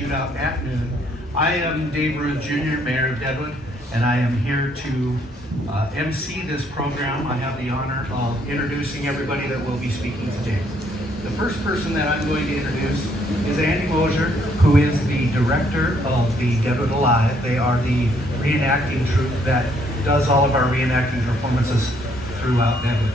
shootout at noon. I am Dave Ruth Jr., Mayor of Deadwood, and I am here to MC this program. I have the honor of introducing everybody that will be speaking today. The first person that I'm going to introduce is Andy Mosier, who is the director of the Deadwood Alive. They are the reenacting troupe that does all of our reenacting performances throughout Deadwood.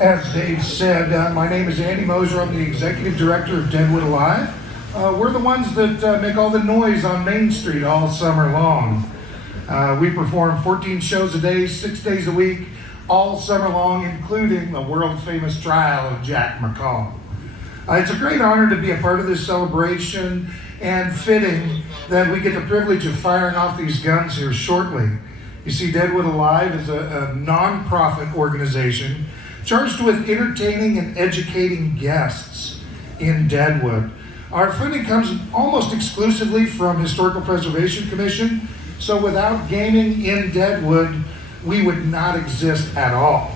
As Dave said, my name is Andy Mosier. I'm the executive director of Deadwood Alive. We're the ones that make all the noise on Main Street all summer long. We perform 14 shows a day, 6 days a week, all summer long, including the world-famous trial of Jack McCall. It's a great honor to be a part of this celebration, and fitting that we get the privilege of firing off these guns here shortly. You see, Deadwood Alive is a non-profit organization charged with entertaining and educating guests in Deadwood. Our funding comes almost exclusively from Historical Preservation Commission, so without gaming in Deadwood, we would not exist at all.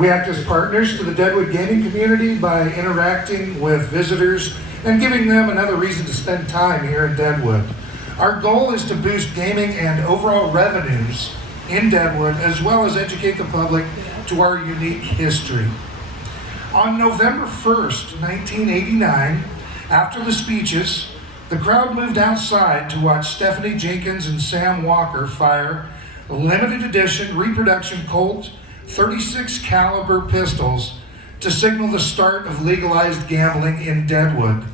We act as partners to the Deadwood gaming community by interacting with visitors and giving them another reason to spend time here in Deadwood. Our goal is to boost gaming and overall revenues in Deadwood, as well as educate the public to our unique history. On November 1st, 1989, after the speeches, the crowd moved outside to watch Stephanie Jenkins and Sam Walker fire limited edition reproduction Colt 36 caliber pistols to signal the start of legalized gambling in Deadwood.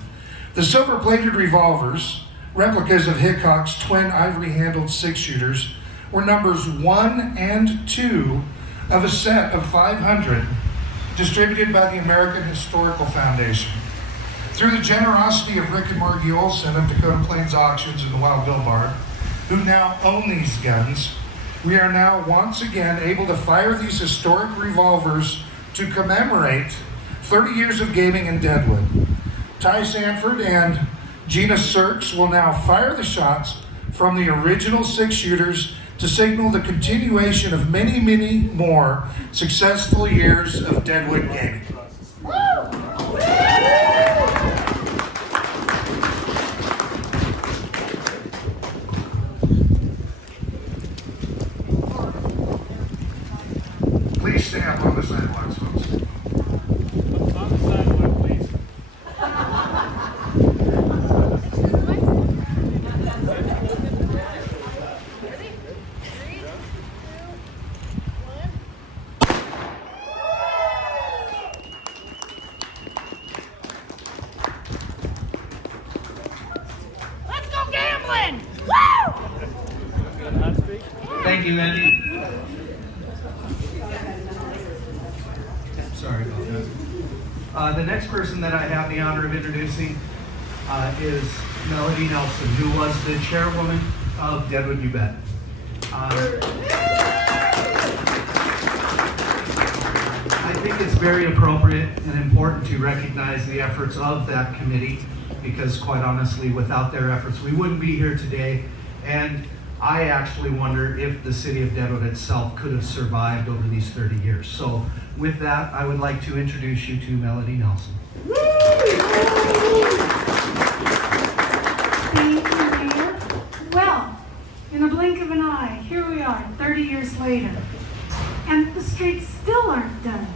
The silver-plated revolvers, replicas of Hickok's twin ivory-handled six-shooters, were numbers 1 and 2 of a set of 500 distributed by the American Historical Foundation. Through the generosity of Rick and Margie Olson of Dakota Plains Auctions and the Wild Bill Bar, who now own these guns, we are now once again able to fire these historic revolvers to commemorate 30 years of gaming in Deadwood. Ty Sanford and Gina Sirks will now fire the shots from the original six shooters to signal the continuation of many, many more successful years of Deadwood gaming. Please stay up on the sidewalks, folks. On the sidewalk, please. Let's go gambling! Woo! Thank you, Andy. Sorry about that. The next person that I have the honor of introducing is Melody Nelson, who was the chairwoman of Deadwood You Bet. I think it's very appropriate and important to recognize the efforts of that committee, because quite honestly, without their efforts, we wouldn't be here today. And I actually wonder if the city of Deadwood itself could have survived over these 30 years. So with that, I would like to introduce you to Melody Nelson. Thank you, Mayor. Well, in a blink of an eye, here we are, 30 years later, and the streets still aren't done.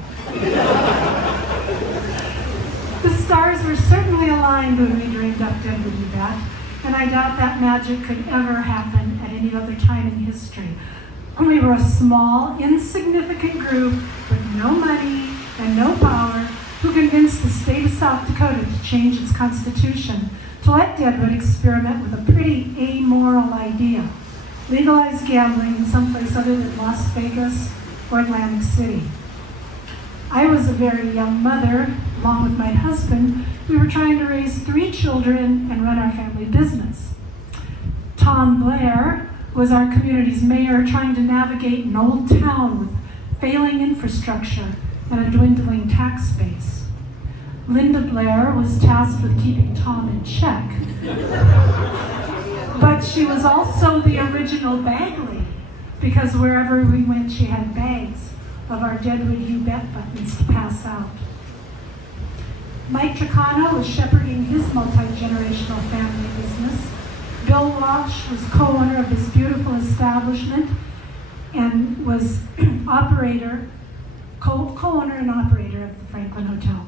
The stars were certainly aligned when we dreamed up Deadwood You Bet, and I doubt that magic could ever happen at any other time in history. We were a small, insignificant group with no money and no power who convinced the state of South Dakota to change its constitution to let Deadwood experiment with a pretty amoral idea: legalize gambling in someplace other than Las Vegas or Atlantic City. I was a very young mother. Along with my husband, we were trying to raise 3 children and run our family business. Tom Blair was our community's mayor, trying to navigate an old town with failing infrastructure and a dwindling tax base. Linda Blair was tasked with keeping Tom in check. But she was also the original bag lady, because wherever we went, she had bags of our Deadwood You Bet buttons to pass out. Mike Tricana was shepherding his multi-generational family business. Bill Walsh was co-owner of this beautiful establishment and was co-owner and operator of the Franklin Hotel.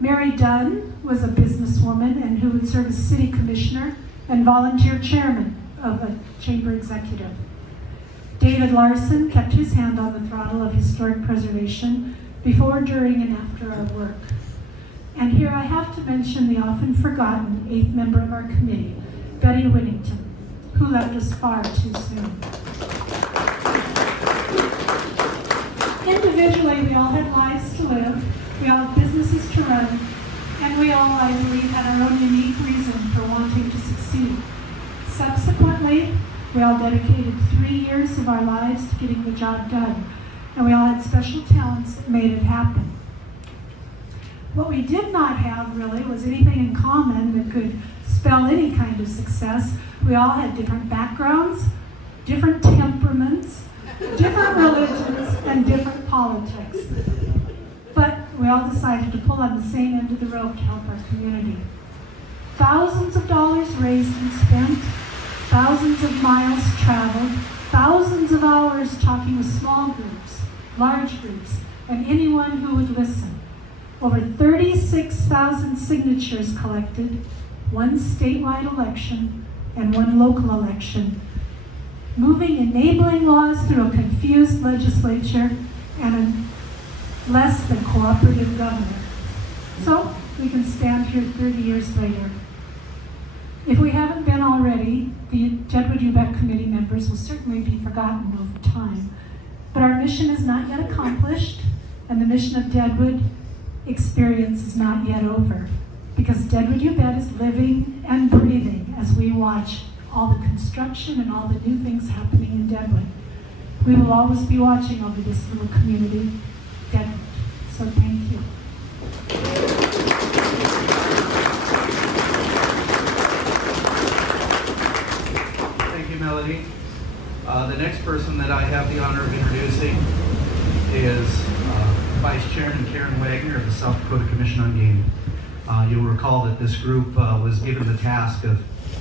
Mary Dunn was a businesswoman and who would serve as city commissioner and volunteer chairman of a chamber executive. David Larson kept his hand on the throttle of historic preservation before, during, and after our work. And here I have to mention the often forgotten 8th member of our committee, Betty Whittington, who left us far too soon. Individually, we all had lives to live, we all had businesses to run, and we all, I believe, had our own unique reason for wanting to succeed. Subsequently, we all dedicated 3 years of our lives to getting the job done, and we all had special talents that made it happen. What we did not have, really, was anything in common that could spell any kind of success. We all had different backgrounds, different temperaments, different religions, and different politics. But we all decided to pull on the same end of the rope to help our community. Thousands of dollars raised and spent, thousands of miles traveled, thousands of hours talking with small groups, large groups, and anyone who would listen. Over 36,000 signatures collected, 1 statewide election, and 1 local election, moving enabling laws through a confused legislature and a less than cooperative governor. So we can stand here 30 years later. If we haven't been already, the Deadwood You Bet committee members will certainly be forgotten over time. But our mission is not yet accomplished, and the mission of Deadwood experience is not yet over, because Deadwood You Bet is living and breathing as we watch all the construction and all the new things happening in Deadwood. We will always be watching over this little community, Deadwood. So thank you. Thank you, Melody. The next person that I have the honor of introducing is Vice Chairman Sharon Wagner of the South Dakota Commission on Gaming. You'll recall that this group was given the task of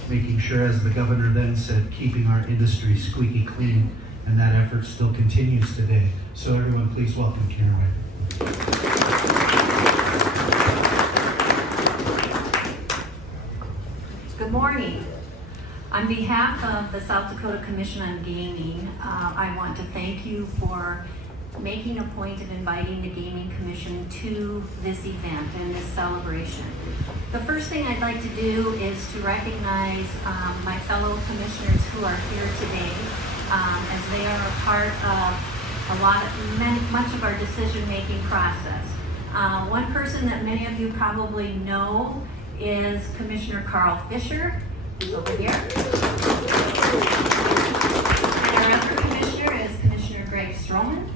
making sure, as the governor then said, keeping our industry squeaky clean, and that effort still continues today. So everyone, please welcome Sharon Wagner. Good morning. On behalf of the South Dakota Commission on Gaming, I want to thank you for making a point of inviting the Gaming Commission to this event and this celebration. The first thing I'd like to do is to recognize my fellow commissioners who are here today, as they are a part of much of our decision-making process. One person that many of you probably know is Commissioner Carl Fisher, who's over here. And our other commissioner is Commissioner Greg Stroman.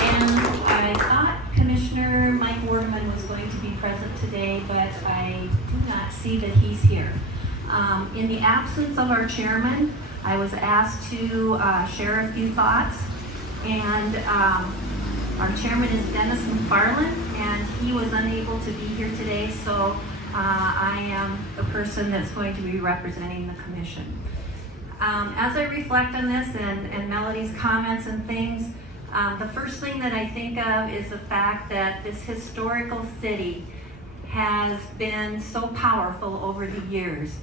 And I thought Commissioner Mike Wardeman was going to be present today, but I do not see that he's here. In the absence of our chairman, I was asked to share a few thoughts, and our chairman is Dennis McFarland, and he was unable to be here today, so I am the person that's going to be representing the commission. As I reflect on this and Melody's comments and things, the first thing that I think of is the fact that this historical city has been so powerful over the years.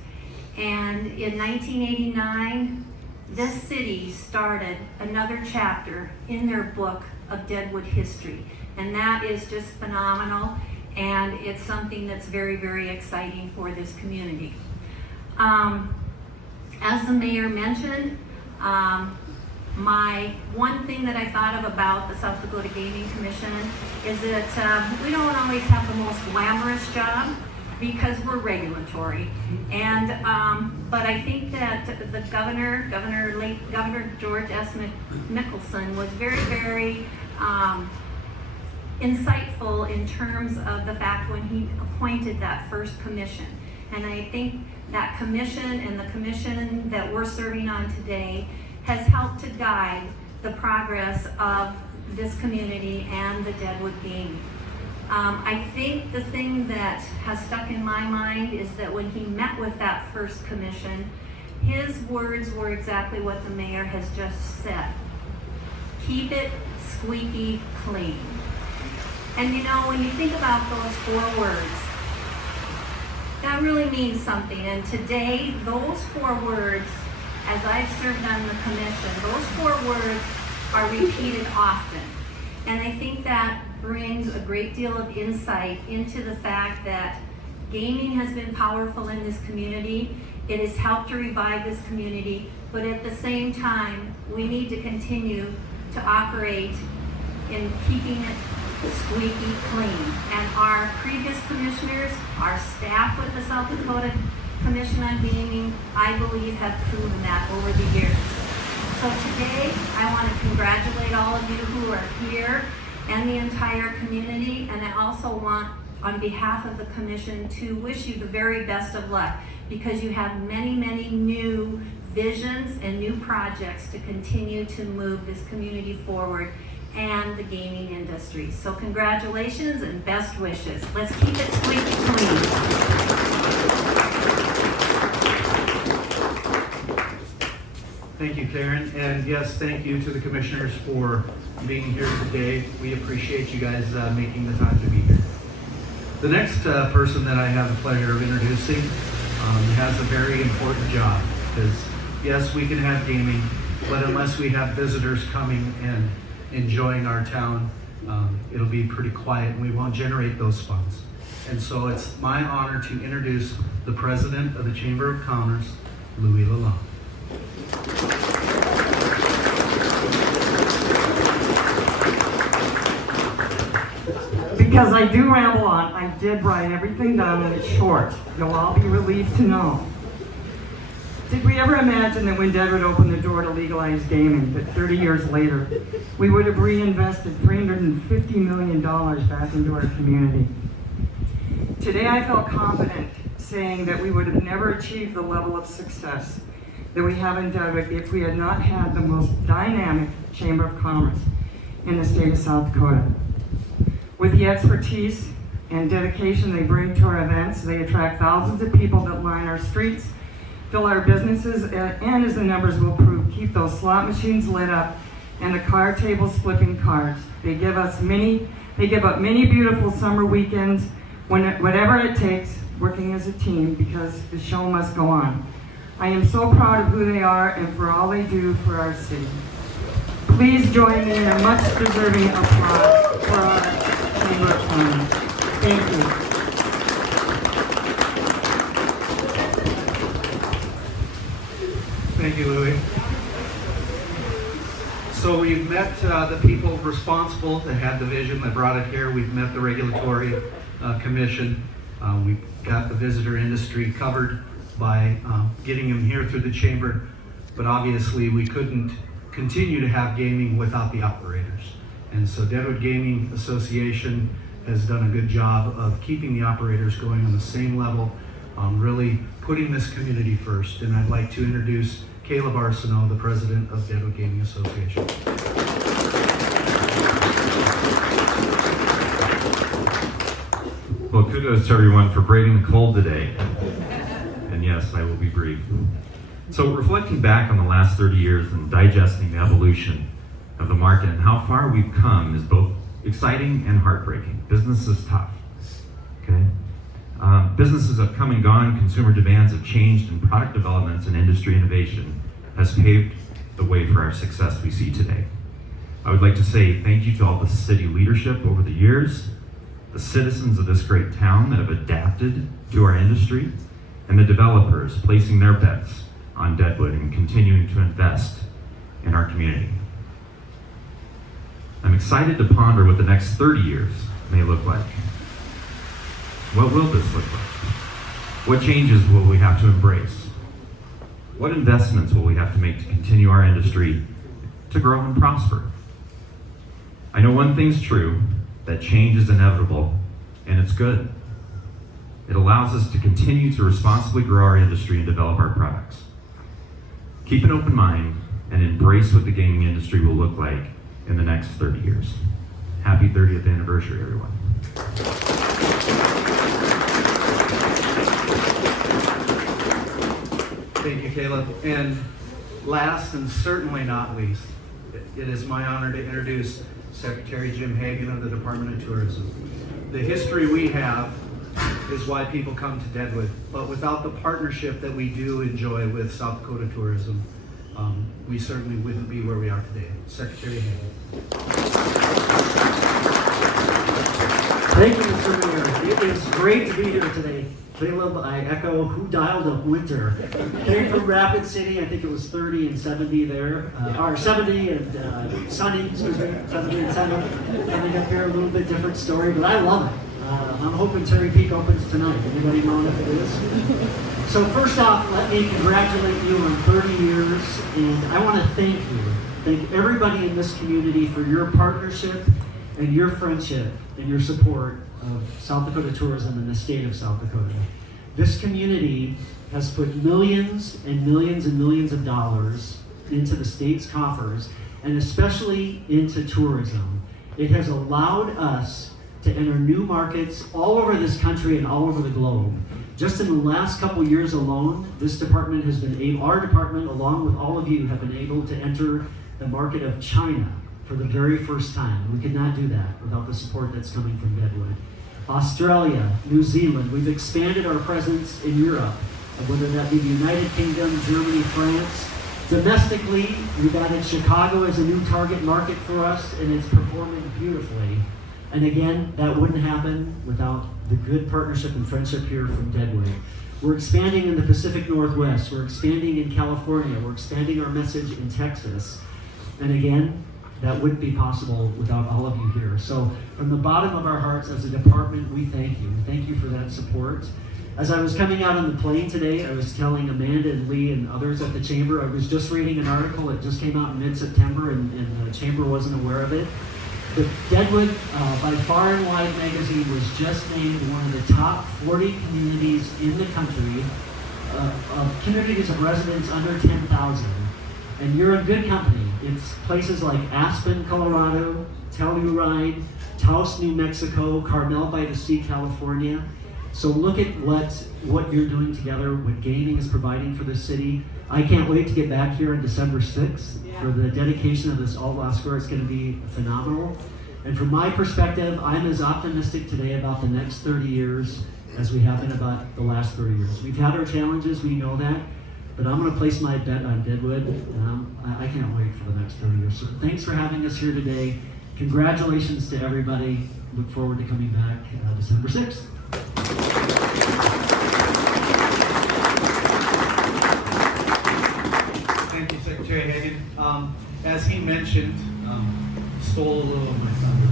And in 1989, this city started another chapter in their book of Deadwood history. And that is just phenomenal, and it's something that's very, very exciting for this community. As the mayor mentioned, my one thing that I thought of about the South Dakota Gaming Commission is that we don't always have the most glamorous job because we're regulatory. And but I think that the late Governor George S. Mickelson was very, very insightful in terms of the fact when he appointed that first commission. And I think that commission and the commission that we're serving on today has helped to guide the progress of this community and the Deadwood game. I think the thing that has stuck in my mind is that when he met with that first commission, his words were exactly what the mayor has just said. Keep it squeaky clean. And you know, when you think about those 4 words, that really means something. And today, those 4 words, as I've served on the commission, those 4 words are repeated often. And I think that brings a great deal of insight into the fact that gaming has been powerful in this community. It has helped to revive this community, but at the same time, we need to continue to operate in keeping it squeaky clean. And our previous commissioners, our staff with the South Dakota Commission on Gaming, I believe have proven that over the years. So today, I want to congratulate all of you who are here and the entire community, and I also want, on behalf of the commission, to wish you the very best of luck, because you have many, many new visions and new projects to continue to move this community forward and the gaming industry. So congratulations and best wishes. Let's keep it squeaky clean. Thank you, Karen. And yes, thank you to the commissioners for being here today. We appreciate you guys making the time to be here. The next person that I have the pleasure of introducing has a very important job, because yes, we can have gaming, but unless we have visitors coming and enjoying our town, it'll be pretty quiet and we won't generate those funds. And so it's my honor to introduce the president of the Chamber of Commerce, Louis Lalonde. Because I do ramble on, I did write everything down and it's short. You'll all be relieved to know. Did we ever imagine that when Deadwood opened the door to legalize gaming, that 30 years later, we would have reinvested $350 million back into our community? Today I felt confident saying that we would have never achieved the level of success that we have in Deadwood if we had not had the most dynamic Chamber of Commerce in the state of South Dakota. With the expertise and dedication they bring to our events, they attract thousands of people that line our streets, fill our businesses, and as the numbers will prove, keep those slot machines lit up and the card tables flipping cards. They give up many beautiful summer weekends, whatever it takes, working as a team, because the show must go on. I am so proud of who they are and for all they do for our city. Please join me in a much deserving applause for our Chamber of Commerce. Thank you. Thank you, Louis. So we've met the people responsible that had the vision that brought it here. We've met the regulatory commission. We've got the visitor industry covered by getting them here through the chamber. But obviously we couldn't continue to have gaming without the operators. And so Deadwood Gaming Association has done a good job of keeping the operators going on the same level, really putting this community first. And I'd like to introduce Kaleb Arsenal, the president of Deadwood Gaming Association. Well, kudos to everyone for braving the cold today. And yes, I will be brief. So reflecting back on the last 30 years and digesting the evolution of the market and how far we've come is both exciting and heartbreaking. Business is tough, okay? Businesses have come and gone, consumer demands have changed, and product developments and industry innovation has paved the way for our success we see today. I would like to say thank you to all the city leadership over the years, the citizens of this great town that have adapted to our industry, and the developers placing their bets on Deadwood and continuing to invest in our community. I'm excited to ponder what the next 30 years may look like. What will this look like? What changes will we have to embrace? What investments will we have to make to continue our industry to grow and prosper? I know one thing's true, that change is inevitable, and it's good. It allows us to continue to responsibly grow our industry and develop our products. Keep an open mind and embrace what the gaming industry will look like in the next 30 years. Happy 30th anniversary, everyone. Thank you, Kaleb. And last and certainly not least, it is my honor to introduce Secretary Jim Hagan of the Department of Tourism. The history we have is why people come to Deadwood, but without the partnership that we do enjoy with South Dakota tourism, we certainly wouldn't be where we are today. Secretary Hagan. Thank you, Mr. Mayor. It is great to be here today. Kaleb, I echo who dialed up winter. Came from Rapid City, I think it was 30 and 70 there, or 70 and sunny, excuse me, 70 and sunny. Coming up here, a little bit different story, but I love it. I'm hoping Terry Peak opens tonight. Anybody know if it is? So first off, let me congratulate you on 30 years, and I want to thank everybody in this community for your partnership and your friendship and your support of South Dakota tourism and the state of South Dakota. This community has put millions and millions and millions of dollars into the state's coffers, and especially into tourism. It has allowed us to enter new markets all over this country and all over the globe. Just in the last couple years alone, this department has been able, our department along with all of you, have been able to enter the market of China for the very first time. We could not do that without the support that's coming from Deadwood. Australia, New Zealand, we've expanded our presence in Europe, whether that be the United Kingdom, Germany, France. Domestically, we've added Chicago as a new target market for us, and it's performing beautifully. And again, that wouldn't happen without the good partnership and friendship here from Deadwood. We're expanding in the Pacific Northwest, we're expanding in California, we're expanding our message in Texas. And again, that wouldn't be possible without all of you here. So from the bottom of our hearts as a department, we thank you. We thank you for that support. As I was coming out on the plane today, I was telling Amanda and Lee and others at the Chamber, I was just reading an article that just came out in mid-September and the Chamber wasn't aware of it. The Deadwood, by Far and Wide magazine, was just named one of the top 40 communities in the country, of communities of residents under 10,000. And you're in good company. It's places like Aspen, Colorado, Telluride, Taos, New Mexico, Carmel by the Sea, California. So look at what you're doing together, what gaming is providing for the city. I can't wait to get back here on December 6th for the dedication of this All-Law Square. It's going to be phenomenal. And from my perspective, I'm as optimistic today about the next 30 years as we have been about the last 30 years. We've had our challenges, we know that, but I'm going to place my bet on Deadwood, and I can't wait for the next 30 years. So thanks for having us here today. Congratulations to everybody. Look forward to coming back December 6th. Thank you, Secretary Hagan. As he mentioned, stole a little of my thunder.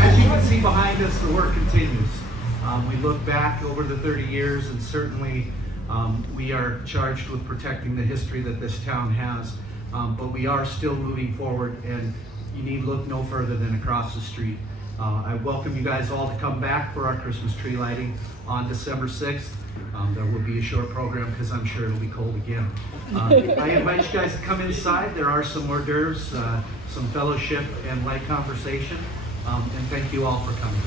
As you can see behind us, the work continues. We look back over the 30 years, and certainly we are charged with protecting the history that this town has, but we are still moving forward, and you need look no further than across the street. I welcome you guys all to come back for our Christmas tree lighting on December 6th. There will be a short program because I'm sure it'll be cold again. I invite you guys to come inside. There are some hors d'oeuvres, some fellowship and light conversation, and thank you all for coming.